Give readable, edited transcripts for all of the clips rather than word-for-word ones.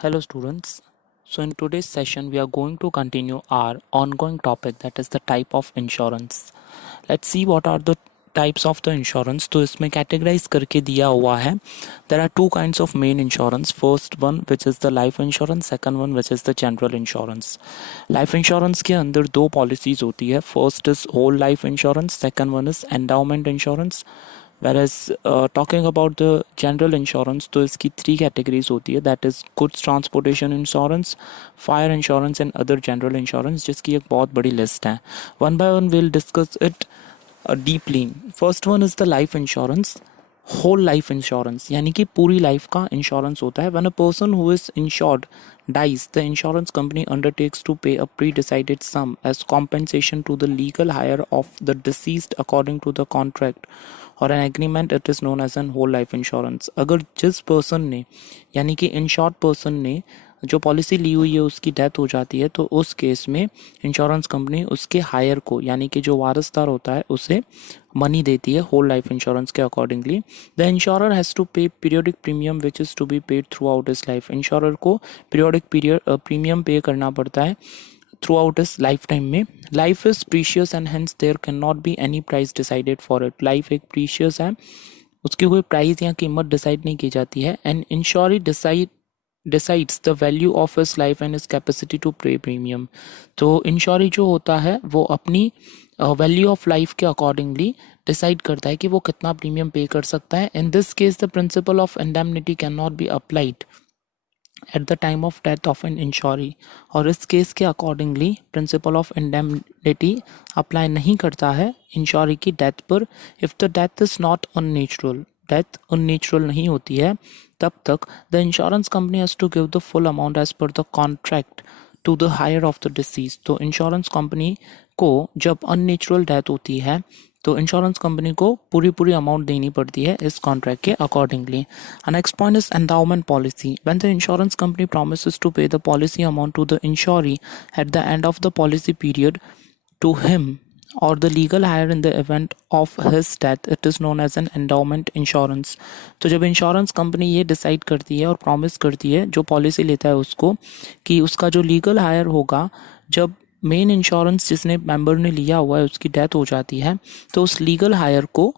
Hello students. So in today's session we are going to continue our ongoing topic, that is the type of insurance. Let's see what are the types of the insurance. तो इसमें categorize करके दिया हुआ है. There are two kinds of main insurance. First one which is the life insurance, second one which is the general insurance. Life insurance के अंदर दो policies होती है. First is whole life insurance, second one is endowment insurance. Whereas talking about the general insurance, तो इसकी three categories होती है, that is goods transportation insurance, fire insurance and other general insurance, जिसकी एक बहुत बड़ी list है. One by one we'll discuss it deeply. First one is the life insurance. Whole life insurance यानी कि पूरी लाइफ का इंश्योरेंस होता है. When a person who is insured dies, the insurance company undertakes to pay a pre-decided sum as compensation to the legal heir of the deceased according to the contract or an agreement. It is known as an whole life insurance. अगर जिस person ने यानी कि insured person ने जो policy ली हुई है उसकी डेथ हो जाती है, तो उस केस में इंश्योरेंस कंपनी उसके हायर को यानी कि जो वारसदार होता है उसे मनी देती है होल लाइफ इंश्योरेंस के accordingly. The insurer has to pay periodic premium which is to be paid throughout his life. Insurer को पीरियोडिक प्रीमियम पे करना पड़ता है थ्रू आउट इस लाइफ टाइम में. Life is precious and hence there can not be any price decided for it. Life एक precious है, उसकी कोई प्राइस या कीमत डिसाइड नहीं की जाती है. And इंश्योरी decides the value of his life and his capacity to pay premium. तो इंश्योरी जो होता है वो अपनी वैल्यू ऑफ लाइफ के अकॉर्डिंगली डिसाइड करता है कि वो कितना प्रीमियम पे कर सकता है. In this case the principle of indemnity can not be applied at the time of death of an insuree. और इस केस के accordingly principle of indemnity apply नहीं करता है इंश्योरी की डेथ पर. If the death is not unnatural, death unnatural नहीं होती है, तब तक the insurance company has to give the full amount as per the contract to the heir of the disease. तो इंश्योरेंस कंपनी को जब अननेचुरल डेथ होती है तो इंश्योरेंस कंपनी को पूरी अमाउंट देनी पड़ती है इस कॉन्ट्रैक्ट के accordingly. Next point is endowment policy. When the insurance company promises to pay the policy amount to the insuree at the end of the policy period to him or the legal heir in the event of his death, it is known as an endowment insurance. तो जब insurance company ये decide करती है और promise करती है जो policy लेता है उसको कि उसका जो लीगल हायर होगा जब मेन इंश्योरेंस जिसने मेंबर ने लिया हुआ है उसकी डेथ हो जाती है, तो उस लीगल हायर को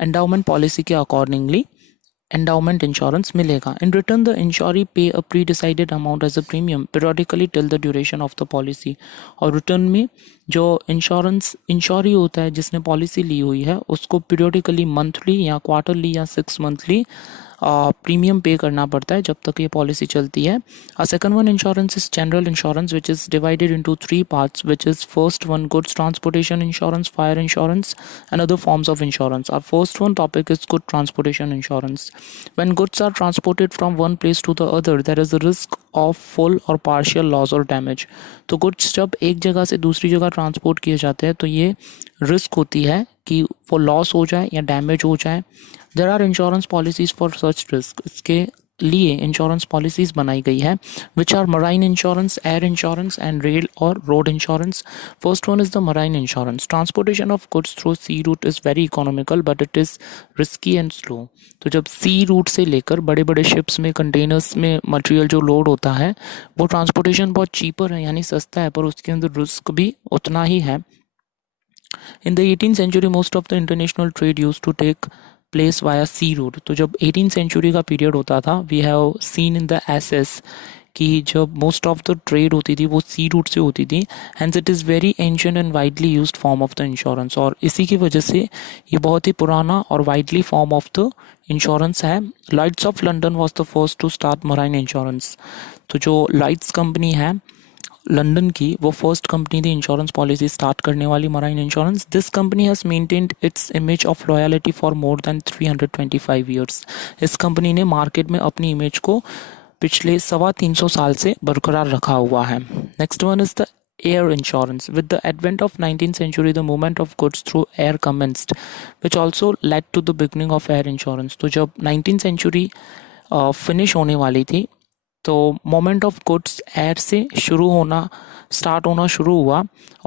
एंडाउमेंट पॉलिसी के अकॉर्डिंगली endowment insurance मिलेगा. In return, the insuree pay a pre-decided amount as a premium periodically till the duration of the policy. और रिटर्न में जो इंश्योरी होता है जिसने पॉलिसी ली हुई है उसको पीरियोडिकली मंथली या क्वार्टरली या 6 मंथली प्रीमियम पे करना पड़ता है जब तक ये पॉलिसी चलती है. Second one insurance is general insurance which is divided into 3 parts, which is first one goods transportation insurance, fire insurance and other forms of insurance. Our first one topic is good transportation insurance. When goods are transported from one place to the other, there is a risk of full or partial loss or damage. तो goods जब एक जगह से दूसरी जगह transport किए जाते हैं तो ये रिस्क होती है कि वो लॉस हो जाए या डैमेज हो जाए. There are insurance policies for such risk. इसके लिए इंश्योरेंस पॉलिसीज़ बनाई गई है which are marine insurance, air insurance and rail और road insurance. First one is the marine insurance. Transportation of goods through sea route is very economical but it is risky and slow. तो जब सी root से लेकर बड़े बड़े ships में containers में material जो लोड होता है वो ट्रांसपोर्टेशन बहुत चीपर है यानी सस्ता है, पर उसके अंदर रिस्क भी उतना ही है. In the 18th century, most of the international trade used to take place via sea route. तो जब 18th century का पीरियड होता था, we have seen in the SS कि जब most of the trade होती थी वो sea route से होती थी. Hence it is very ancient and widely used form of the insurance. और इसी की वजह से ये बहुत ही पुराना और widely form of the insurance है. Lloyd's of London was the first to start marine insurance. तो जो Lloyd's कंपनी है लंदन की वो फर्स्ट कंपनी थी इंश्योरेंस पॉलिसी स्टार्ट करने वाली, marine insurance. This company has maintained its image of loyalty for more than 325 years. इस company ने मार्केट में अपनी इमेज को पिछले 325 साल से बरकरार रखा हुआ है. Next one is the air insurance. With the advent of 19th century, the movement of goods through air commenced, which also led to the beginning of air insurance. तो जब 19th century फिनिश होने वाली थी तो movement of goods air से start होना शुरू हुआ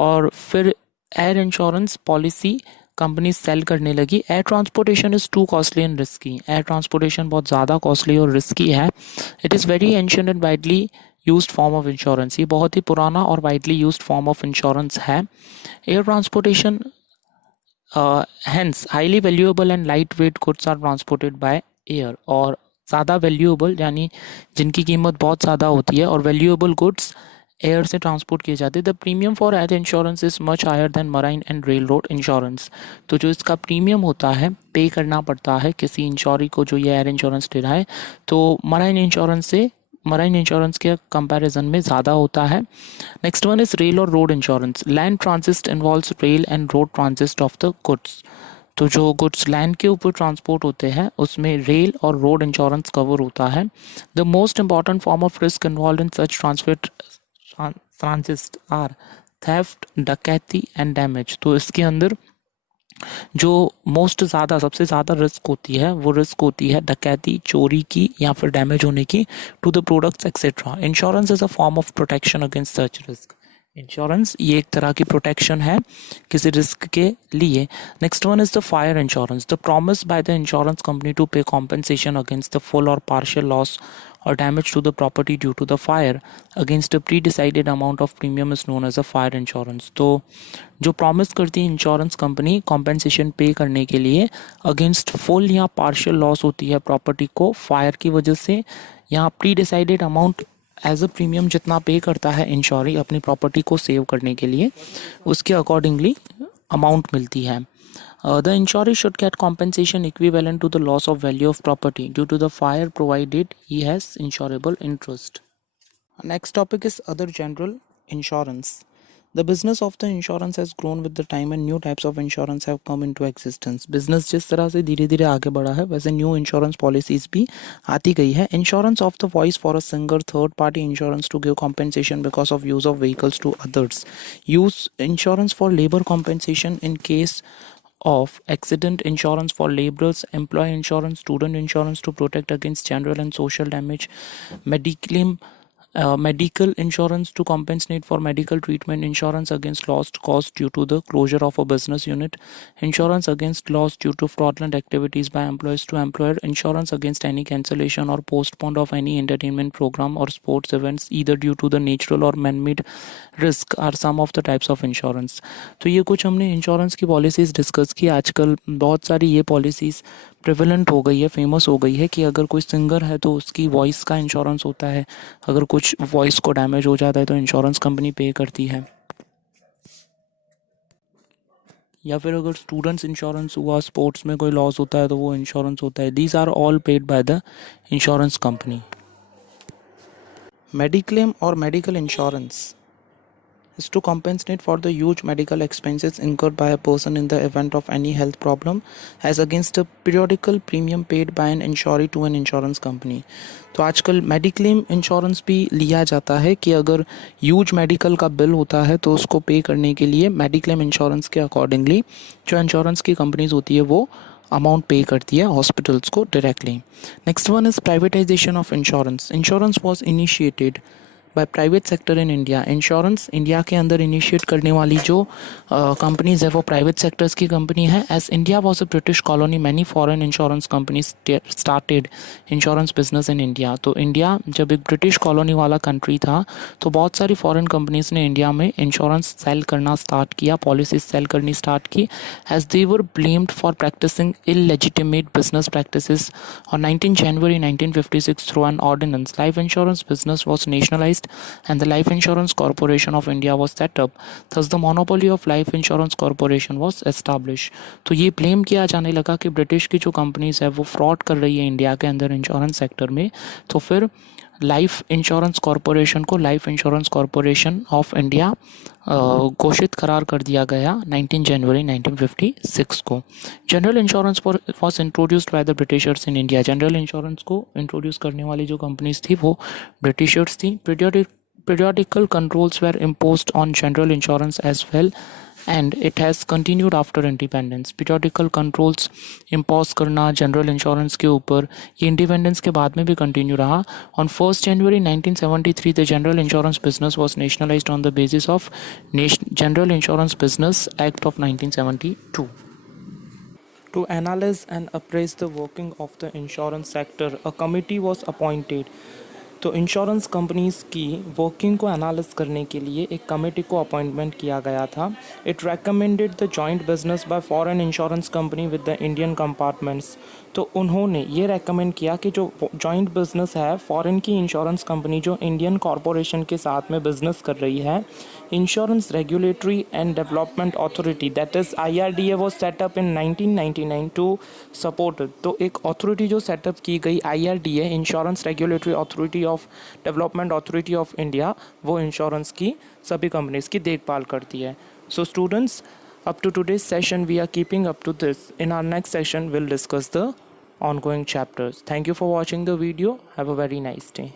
और फिर air insurance policy companies sell करने लगी। Air transportation is too costly and risky. Air transportation बहुत ज़्यादा कॉस्टली और रिस्की है। It is very ancient and widely used form of insurance. ये बहुत ही पुराना और widely used form of insurance है। Air transportation hence highly valuable and lightweight goods are transported by air। और ज़्यादा वैल्यूएबल यानी जिनकी कीमत बहुत ज़्यादा होती है और वैल्यूएबल गुड्स एयर से ट्रांसपोर्ट किए जाते हैं। The premium for air insurance is much higher than marine and rail road insurance. तो जो इसका प्रीमियम होता है पे करना पड़ता है किसी इंश्योरी को जो ये एयर इंश्योरेंस ले रहा है, तो मराइन इंश्योरेंस के कंपैरिजन में ज़्यादा होता है। नेक्स्ट वन इज़ रेल और road insurance. Land transit involves rail and road transit of the goods. तो जो गुड्स लैंड के ऊपर ट्रांसपोर्ट होते हैं उसमें रेल और रोड इंश्योरेंस कवर होता है। The most important form of risk involve in such transit are theft, डकैती एंड डैमेज। तो इसके अंदर जो सबसे ज़्यादा रिस्क होती है वो रिस्क होती है डकैती, चोरी की या फिर डैमेज होने की to the products etcetera. Insurance is a form of protection against such risk. Insurance ये एक तरह की प्रोटेक्शन है किसी रिस्क के लिए। Next one is the fire insurance. The promise by the insurance company to pay compensation against the full और partial loss or damage to the property due to the fire against a pre-decided amount of premium is known as a fire insurance। तो जो promise करती है insurance company compensation पे करने के लिए against full या पार्शियल लॉस होती है प्रॉपर्टी को फायर की वजह से, या pre decided amount as a premium जितना पे करता है इंश्योरी अपनी प्रॉपर्टी को सेव करने के लिए, उसके अकॉर्डिंगली अमाउंट मिलती है। The insurer should get compensation equivalent to the loss of value of property due to the fire provided he has insurable interest। Next topic is other general insurance। The business of the insurance has grown with the time and new types of insurance have come into existence। business जिस तरह से धीरे धीरे आगे बढ़ा है वैसे new insurance policies भी आती गई है। Insurance of the voice for a singer, third party insurance to give compensation because of use of vehicles to others। Use insurance for labor compensation in case of accident, insurance for laborers, employee insurance, student insurance to protect against general and social damage, mediclaim, medical insurance to compensate for medical treatment, insurance against lost cost due to the closure of a business unit, insurance against loss due to fraudulent activities by employees to employer, insurance against any cancellation or postpone of any entertainment program or sports events either due to the natural or man-made risk are some of the types of insurance। तो ये कुछ हमने insurance की policies discuss की। आजकल बहुत सारी ये पॉलिसीज़ प्रेवलेंट हो गई है, फेमस हो गई है कि अगर कोई सिंगर है तो उसकी वॉइस का इंश्योरेंस होता है, अगर कुछ वॉइस को डैमेज हो जाता है तो इंश्योरेंस कंपनी पे करती है, या फिर अगर स्टूडेंट्स इंश्योरेंस हुआ, स्पोर्ट्स में कोई लॉस होता है तो वो इंश्योरेंस होता है। These are all paid by the insurance company. Mediclaim और medical insurance is to compensate for the huge medical expenses incurred by a person in the event of any health problem as against a periodical premium paid by an insurer to an insurance company। तो आजकल mediclaim insurance भी लिया जाता है कि अगर huge medical का bill होता है तो उसको पे करने के लिए मेडिक्लेम इंश्योरेंस के अकॉर्डिंगली जो इंश्योरेंस की कंपनीज होती है वो अमाउंट पे करती है हॉस्पिटल्स को directly. Next one is privatisation of insurance. Insurance was initiated by private sector in India. Insurance India के अंदर इनिशिएट करने वाली जो कंपनीज है वो प्राइवेट सेक्टर्स की कंपनी है। As India was a British colony many foreign insurance companies started insurance business in India. तो इंडिया जब एक ब्रिटिश कॉलोनी वाला कंट्री था तो बहुत सारी फॉरेन कंपनीज ने इंडिया में इंश्योरेंस सेल करना स्टार्ट किया, पॉलिसीज सेल करनी स्टार्ट की, as they were blamed for practising illegitimate business practices. On 19 January 1956 through an ordinance, life insurance business was nationalized and the Life Insurance Corporation of India was set up। Thus the monopoly of Life Insurance Corporation was established। तो ये blame किया जाने लगा कि British की जो companies है वो फ्रॉड कर रही है इंडिया के अंदर इंश्योरेंस सेक्टर में, तो फिर लाइफ इंश्योरेंस कॉरपोरेशन को life insurance corporation of India घोषित करार कर दिया गया 19 जनवरी 1956 को। General insurance was introduced by the Britishers in India. General insurance को इंट्रोड्यूस करने वाली जो कंपनीज थी वो ब्रिटिशर्स थी। Periodical controls were imposed on general insurance as well and it has continued after independence। periodical controls impose करना general insurance के ऊपर ये इंडिपेंडेंस के बाद में भी कंटिन्यू रहा। On 1st January 1973 the general insurance business was nationalized on the basis of General Insurance Business Act of 1972। To analyze and appraise the working of the insurance sector, a committee was appointed. तो insurance companies की working को एनालिस करने के लिए एक committee को appointment किया गया था. It recommended the joint business by foreign insurance company with the Indian compartments. तो उन्होंने ये रेकमेंड किया कि जो जॉइंट बिजनेस है फॉरेन की इंश्योरेंस कंपनी जो इंडियन कॉरपोरेशन के साथ में बिजनेस कर रही है, insurance regulatory and development authority that is IRDA वो सेटअप इन 1999 टू सपोर्ट. तो एक अथॉरिटी जो सेटअप की गई IRDA, insurance regulatory authority of development authority of India, वो इंश्योरेंस की सभी कंपनीज की देखभाल करती है. So students, up to today's session we are keeping up to this. In our next session we'll discuss the ongoing chapters. Thank you for watching the video. Have a very nice day.